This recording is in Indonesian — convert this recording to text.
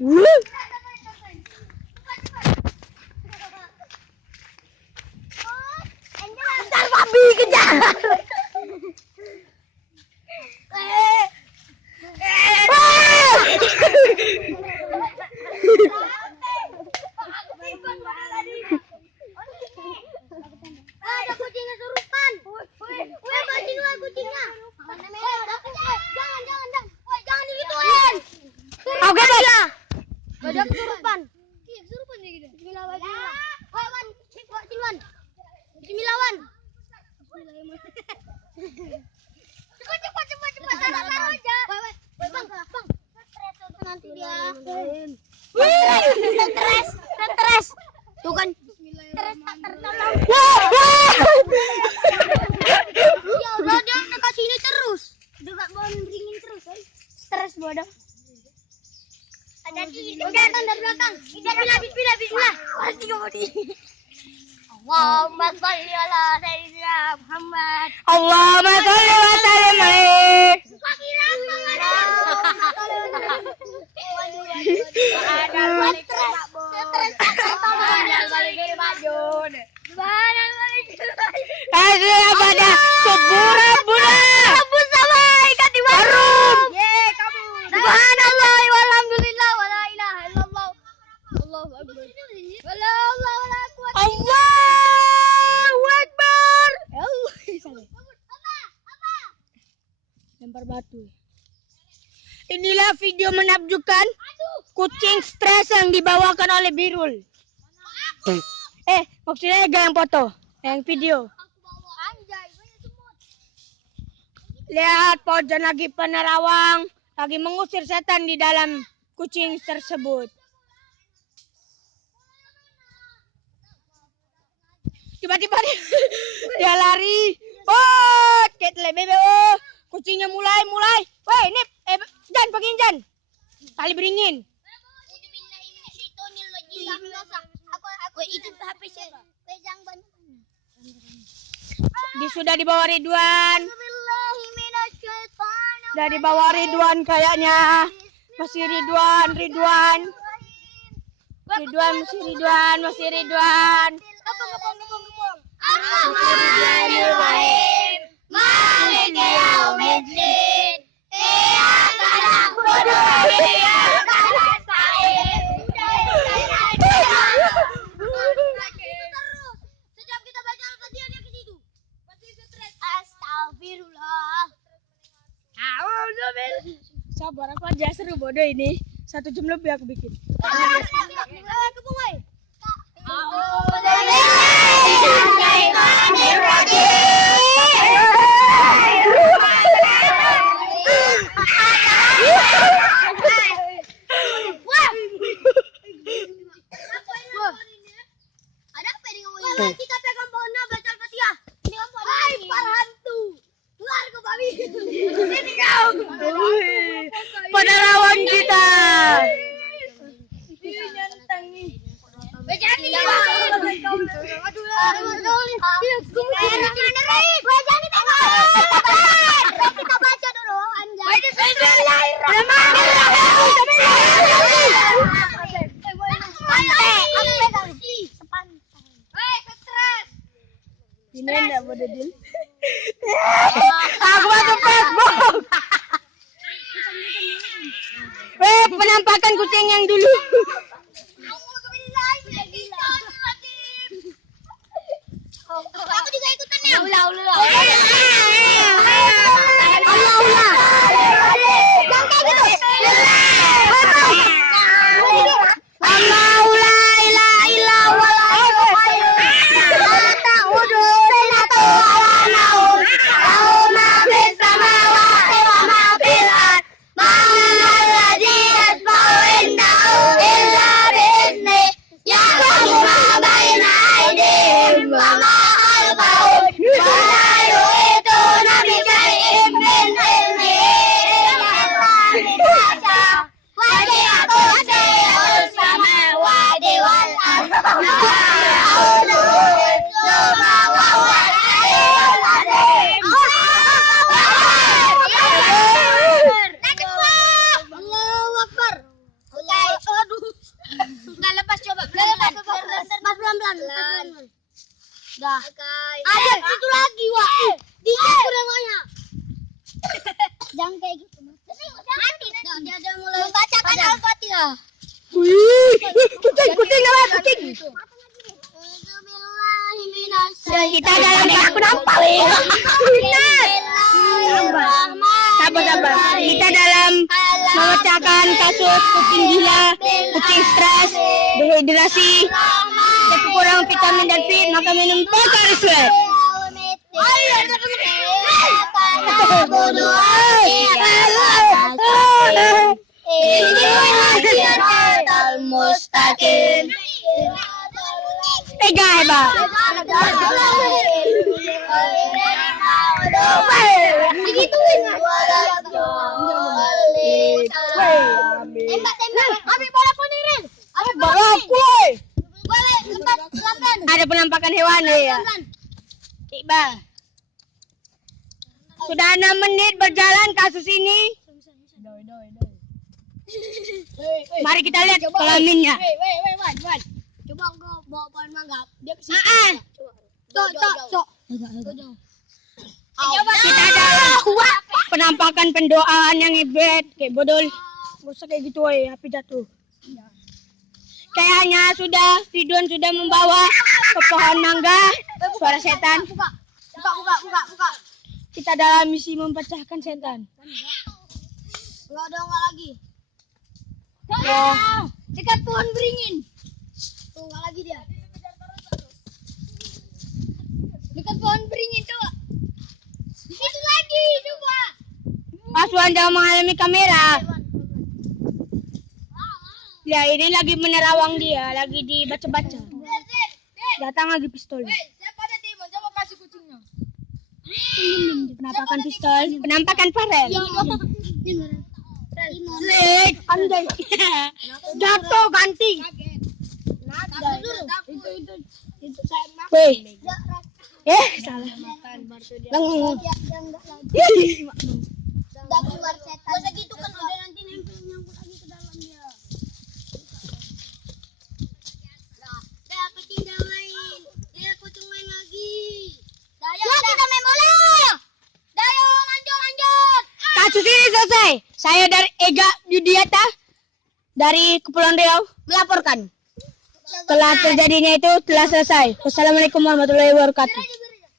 Bentar, babi kejar. Ada kucing kesurupan. Woi, kucingnya. Jangan digituin. Oke, Bos. Ada kesurupan. Kesurupan dia gitu. Bismillahirrahmanirrahim. Woi, Wan. Wan. Bismillahirrahmanirrahim. Cepat. Taruh aja. Woi, Bang. Nanti dia. Stres. Tuh kan. Stres tak tertolong. Ya Allah, dia dekat sini terus. Dekat pohon beringin terus. Stres bodoh. Hati-hati, datang dari belakang. Bismillah. Pasti kemudi. Allahumma sholli ala sayyidina Muhammad. Allahumma sholli wa sallim alaihi. Pada subura bula. Rebus sama ikan di warung. Subhanallah walhamdulillah wala ilaha illallah. Allahu akbar. Wala Allah wala quwwata. Allahu Akbar. Lempar batu. Inilah video menakjubkan kucing stres yang dibawakan oleh Birul. Maksudnya gak yang foto, yang video. Lihat Pojon lagi penerawang, lagi mengusir setan di dalam kucing tersebut. Tiba-tiba dia lari. Oh, kucingnya mulai. Woi, Nip, Jan, pakai Jan. Tali beringin. Aku itu HP siapa? Sudah dibawa Ridwan. Sudah dibawa Ridwan kayaknya. Masih Ridwan. Masih Ridwan. Bismillahirrahmanirrahim. Maliki yaumiddin. Iyyaka na'budu wa iyyaka nasta'in. Setiap kita baca Al-Fatihah dia ke situ. Pasti stres. Astagfirullah. Sabar, aku aja seru bodoh ini. 1 jam lebih aku bikin. Ada apa ini ngomongin? Kita pegang pohonnya baca Al-Fatihah. Hai para hantu. Keluar ke babi. Ini kau. Penerawang kita. Kita baca dulu anjay. Ini enggak bodoh Dil. Aku masuk Facebook. Penampakan kucing yang dulu. Aku juga ikutan ya. Illa Dah. Ada itu lagi, Wak. Dikit kurang banyak. Jangan kayak gitu. Mati. Dia ada mulai membacakan Al-Fatihah. Wih, kucing namanya kucing. Kita dalam penampal ya. Sabar. Kita dalam memecahkan kasus kucing gila, kucing stres, dehidrasi, dan kekurangan vitamin dan fit, maka minum Pocari Sweat. Tega hebat. Ada penampakan hewan ya. Tiba. Sudah 6 menit berjalan kasus ini. Mari kita lihat kelaminnya. Coba gua bawa pohon mangga. Dia kesini. Cok. Kita ada penampakan pendoaan yang hebat. Kayak bodol. Gak usah kayak gitu woy, api jatuh. Kayaknya Ridwan sudah membawa ke pohon mangga. Suara setan. Buka. Kita dalam misi mempecahkan setan. Enggak lagi. Oh. Dekat pohon beringin. Tuh, enggak lagi dia. Dekat pohon beringin coba. Di situ lagi coba. Asuhan jangan mengalami kamera. Ya ini lagi menerawang dia, lagi dibaca-baca. Datang lagi pistol. Siapa ada Timon? Coba kasih kucingnya. Penampakan pistol, penampakan farel. Slik, anjay. Jatuh ganti. Itu saya makan. Weh. Salah. Udah keluar setan. Masa gitu kan udah nanti nyangkut lagi ke dalam dia. Dah kucing jangan main. Dia kucing main lagi. Kita main bola. Dayo lanjut. Kasus ini selesai. Saya dari Ega Yudiata dari Kepulauan Riau melaporkan. Telah terjadinya itu telah selesai. Wassalamualaikum warahmatullahi wabarakatuh.